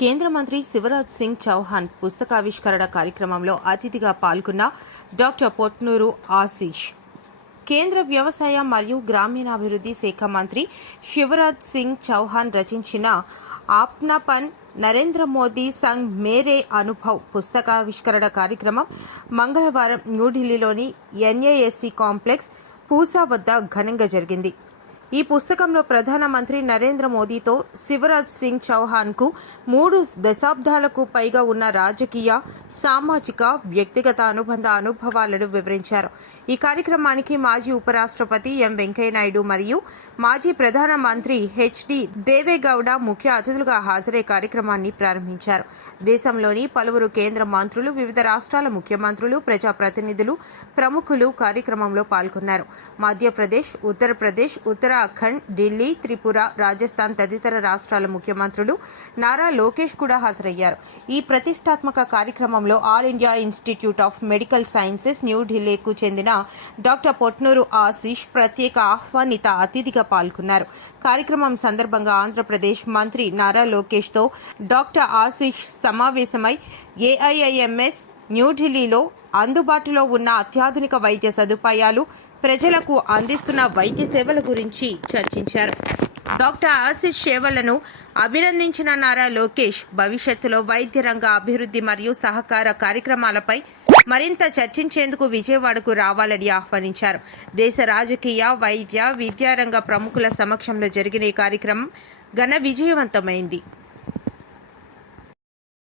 కేంద్ర మంత్రి శివరాజ్ సింగ్ చౌహాన్ పుస్తకావిష్కరణ కార్యక్రమంలో అతిథిగా పాల్గొన్న డాక్టర్ పొట్నూరు ఆశీష్. కేంద్ర వ్యవసాయ మరియు గ్రామీణాభివృద్ధి శాఖ మంత్రి శివరాజ్ సింగ్ చౌహాన్ రచించిన ఆప్నాపన్ నరేంద్ర మోదీ సంగ్ మేరే అనుభవ్ పుస్తకావిష్కరణ కార్యక్రమం మంగళవారం న్యూఢిల్లీలోని ఎన్ఏఎస్సీ కాంప్లెక్స్ పూసా వద్ద ఘనంగా జరిగింది. ఈ పుస్తకంలో ప్రధానమంత్రి నరేంద్ర మోదీతో శివరాజ్ సింగ్ చౌహాన్ కు 3 దశాబ్దాలకు పైగా ఉన్న రాజకీయ, సామాజిక, వ్యక్తిగత అనుభవాలను వివరించారు. ఈ కార్యక్రమానికి మాజీ ఉపరాష్ట్రపతి ఎం వెంకయ్యనాయుడు మరియు మాజీ ప్రధానమంత్రి హెచ్డి దేవేగౌడ ముఖ్య అతిథులుగా హాజరై కార్యక్రమాన్ని ప్రారంభించారు. దేశంలోని పలువురు కేంద్ర మంత్రులు, వివిధ రాష్ట్రాల ముఖ్యమంత్రులు, ప్రజాప్రతినిధులు, ప్రముఖులు కార్యక్రమంలో పాల్గొన్నారు. మధ్యప్రదేశ్, ఉత్తరప్రదేశ్, ఉత్తరాఖండ్, ఢిల్లీ, త్రిపుర, రాజస్థాన్ తదితర రాష్ట్రాల ముఖ్యమంత్రులు, నారా లోకేష్ కూడా హాజరయ్యారు. ఈ ప్రతిష్టాత్మక కార్యక్రమంలో All India Institute of Medical Sciences న్యూఢిల్లీకు చెందిన డాక్టర్ పొట్నూరు ఆశీష్ ప్రత్యేక ఆహ్వానిత అతిథిగా పాల్గొన్నారు. కార్యక్రమం సందర్భంగా ఆంధ్రప్రదేశ్ మంత్రి నారా లోకేష్ తో డాక్టర్ ఆశీష్ సమావేశమై ఏఐఐఎంఎస్ న్యూఢిల్లీలో అందుబాటులో ఉన్న అత్యాధునిక వైద్య సదుపాయాలు, ప్రజలకు అందిస్తున్న వైద్య సేవల గురించి చర్చించారు. డాక్టర్ ఆశీష్ సేవలను అభినందించిన నారా లోకేష్ భవిష్యత్తులో వైద్య రంగ అభివృద్ధి మరియు సహకార కార్యక్రమాలపై మరింత చర్చించేందుకు విజయవాడకు రావాలని ఆహ్వానించారు. దేశ రాజకీయ, వైద్య, విద్యారంగ ప్రముఖుల సమక్షంలో జరిగిన ఈ కార్యక్రమం ఘన విజయవంతమైంది.